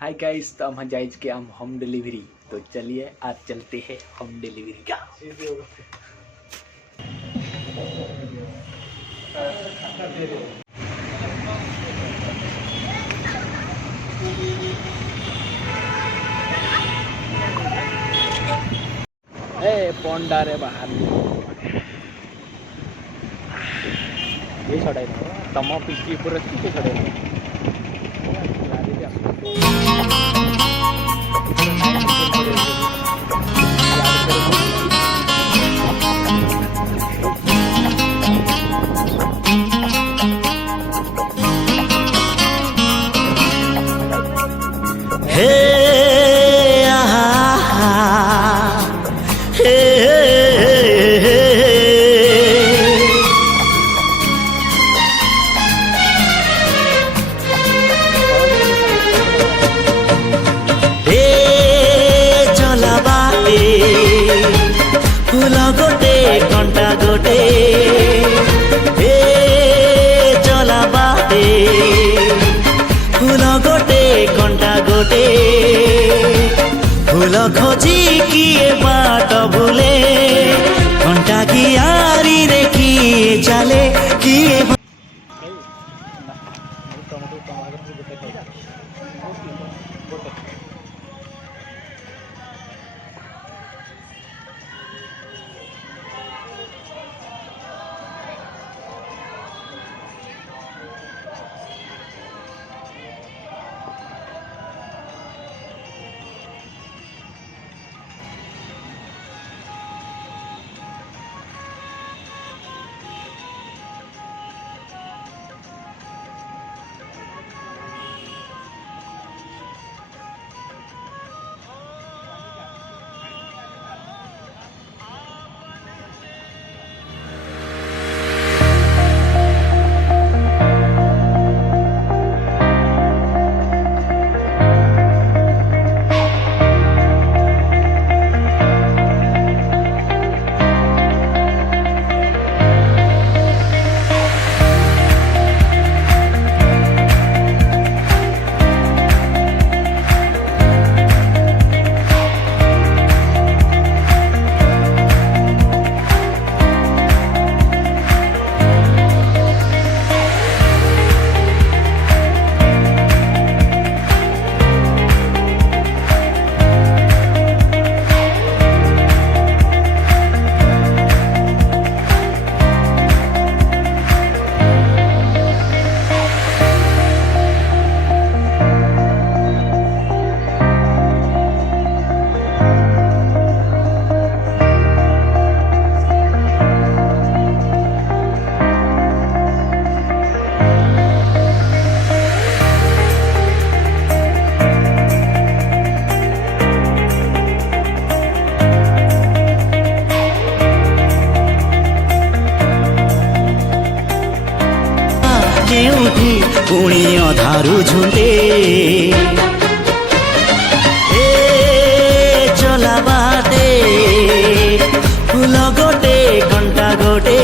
Hi guys, तो हम जाइज के हम होम डिलीवरी। तो चलिए आज चलते हैं होम डिलीवरी का। ए पोंडा रे बाहर ये छड़ाई तम पिटी पूरा किए छड़ाई फूल गोटे कंटा गोटे चला बाटे फूल गोटे कंटा गोटे फूल खोजी किए बाट भूले कंटा की आरी रे किए चले किए पुणी अधारू झुंडे चला बाटे फूल गोटे कंटा गोटे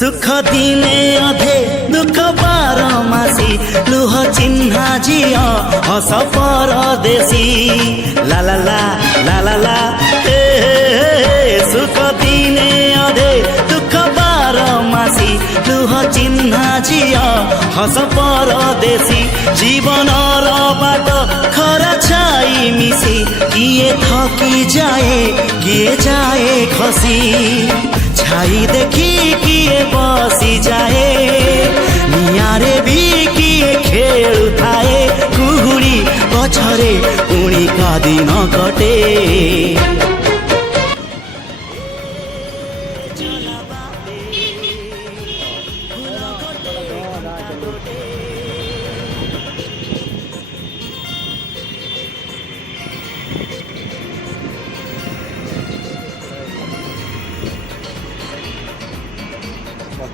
सुख दिने अधे दुख बारमासी लुह चिन्हा झियो हस परदेशी ला ला ला ला ला ला सुख दिने अधे दुख बारमासी लुह चिन्हा झियो हस परदेशी जीवन बाट खरा छाई मिसी किए थकी जाए किए जाए खसी छाई देखी किए बसी जाए नियारे भी किए खेलु थाए कुहुड़ी पछरे पुणी का दिन कटे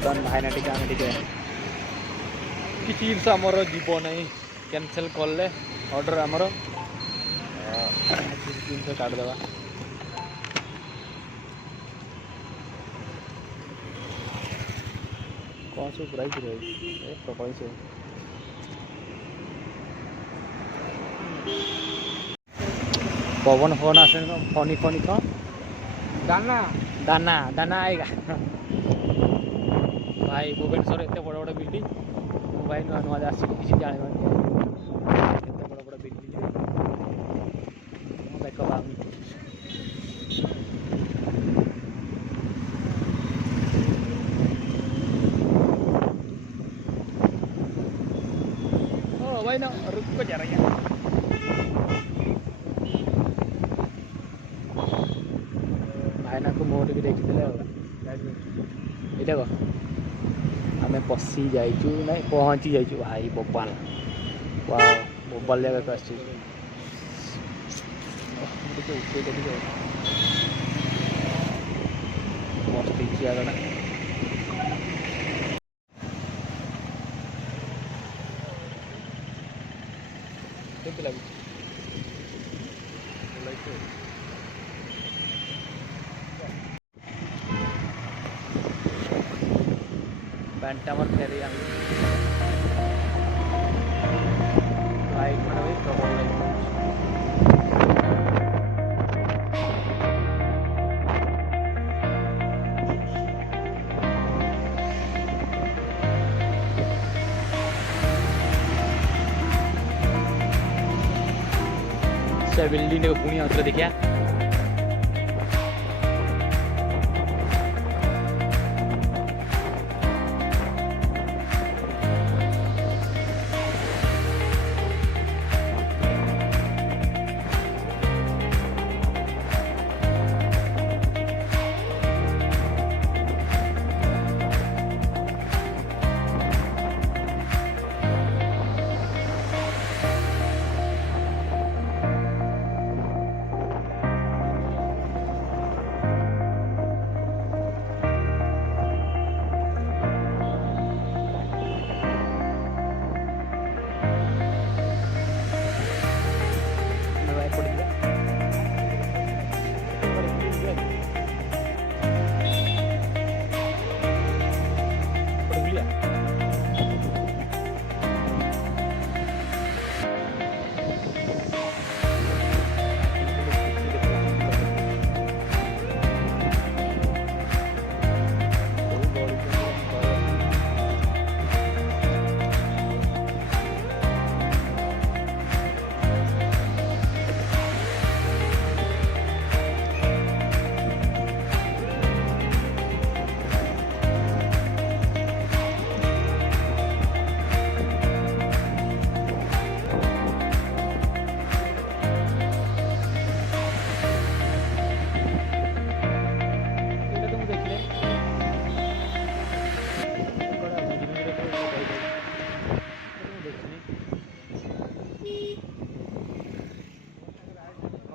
ବର୍ତ୍ତମାନ ଭାଇନା ଟିକେ ଆମେ ଟିକେ କିଛି ଜିନିଷ ଆମର ଯିବ ନାହିଁ କ୍ୟାନସେଲ୍ କଲେ ଅର୍ଡ଼ର ଆମର କିଛି ଜିନିଷ କାଟିଦେବା। କ'ଣ ସବୁ ପ୍ରାଇସ୍ ରହିଛି ଏ ପ୍ରବଳ ସବୁ पवन फोन आसे फनी फनी कौन दाना दाना दाना आएगा भाई भुवनेश्वर एत बड़ बड़ बिल्डिंग भाई नुआ नुआ आस किसी जाने एत बड़ बड़ बिल्डिंग देख ओ भाई ना रुक जा रही है भाईना को मोट भी देखी देखो आम पशि जाइचु नहीं पहुँची जाइचु भाई भोपाल वाह भोपाल जगह को आस मस्त जगह केमती लगे पैंटा मत फेरी लाइट में भी प्रॉब्लम लाइट से बिल्डिंग को पुणी आउथले देखिया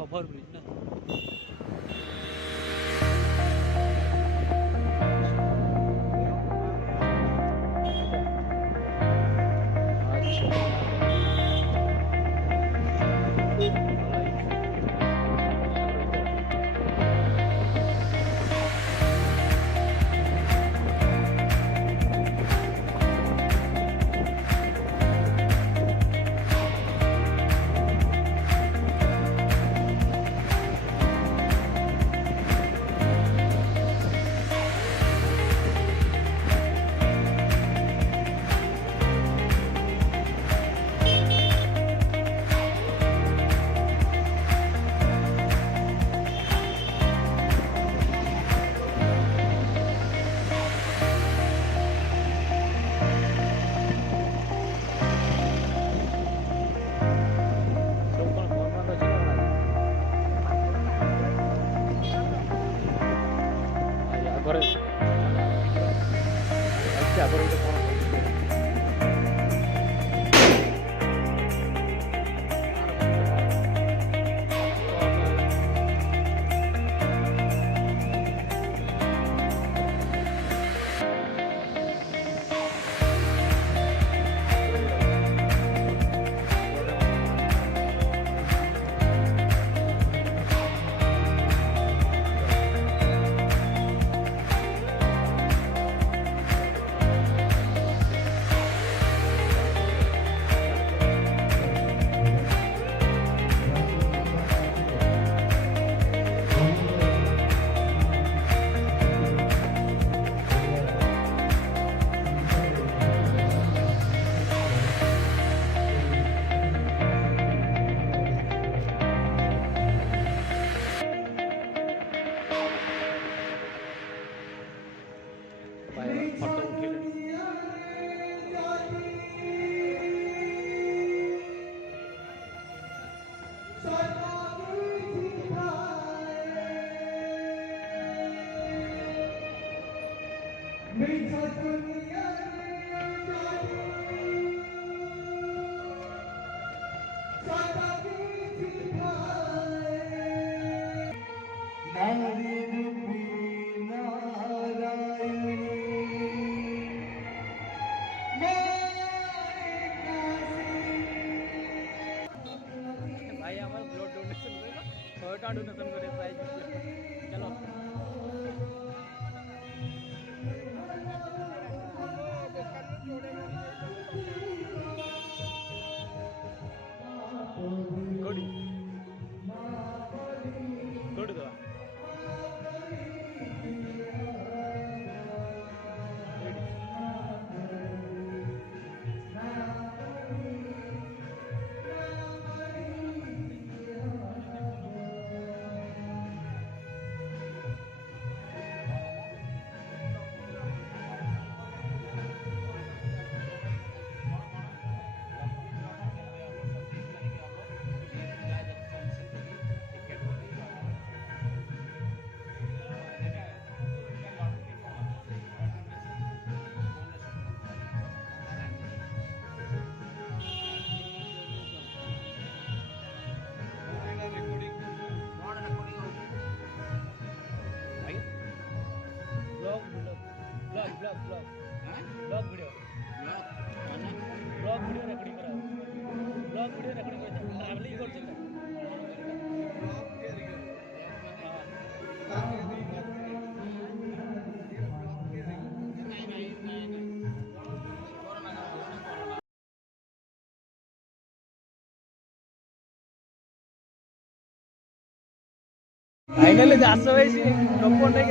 ओवर ब्रिज ना ଆମର ବ୍ଲଡ୍ ଡୋନେସନ୍ କରିବ 100 ଟଙ୍କା ଡୋନେସନ୍ କରିବା ପ୍ରାଇଜ୍ ଚାଲ କୋଉଠି କୋଉଠି ଦେବା ब्लॉग वीडियो रेकॉर्डिंग करा ब्लॉग वीडियो रेकॉर्डिंग करा ट्रैवलिंग करते फाइनली दास भाई कपन रे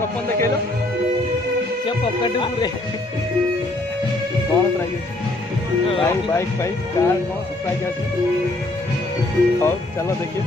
कपन देखेलो से पॉकेट पूरे कौन प्राइस बाइक कार कौन प्राइस আছে और चलो देखिए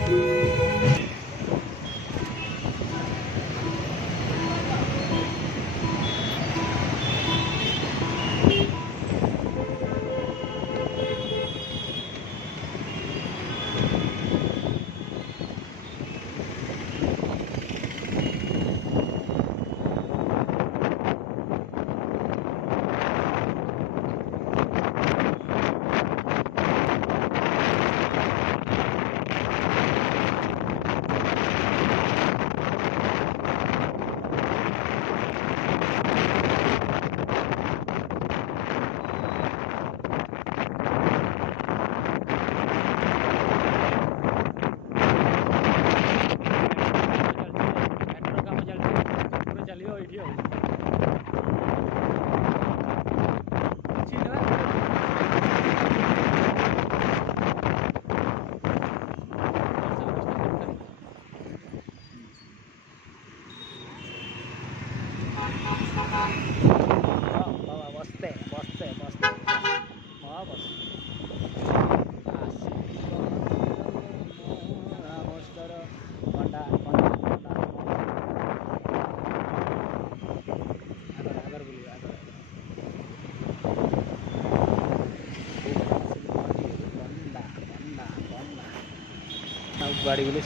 गाड़ी बोले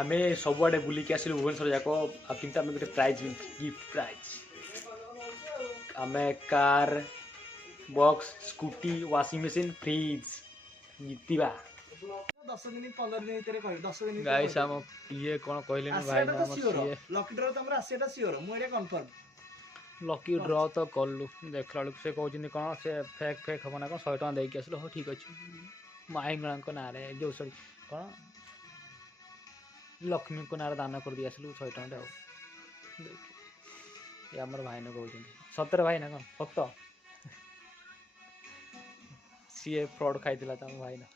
आमे सबुआडे बुलिक आसिलु भुवनेश्वर जाक किंतु आमे गोटे प्राइज गिफ्ट प्राइज आमे car box scooty washing machine fridge जीतिबा 10 दिन 15 दिन भीतर कहि 10 दिन गाइस हम ये कोन कहले न भाई ना ये लकी ड्रॉ तमरा आसेटा सियोर मु एटा कंफर्म लकी ड्रॉ तो कलु देखला लोक से कहउछिन कोन से फेक हबना कोन 100 टका देके आसलो हो ठीक अछि माइंगला को नारे जो सरी कोन लक्ष्मी को नारे दान कर दिया 100 टका हो देख ये हमर भाई न कहउछिन 17 भाई ना कोन फक्त सीए फ्रॉड खाइतिला त भाई ना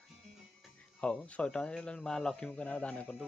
हो 100 टका मा लक्ष्मी को नारे दान कर दो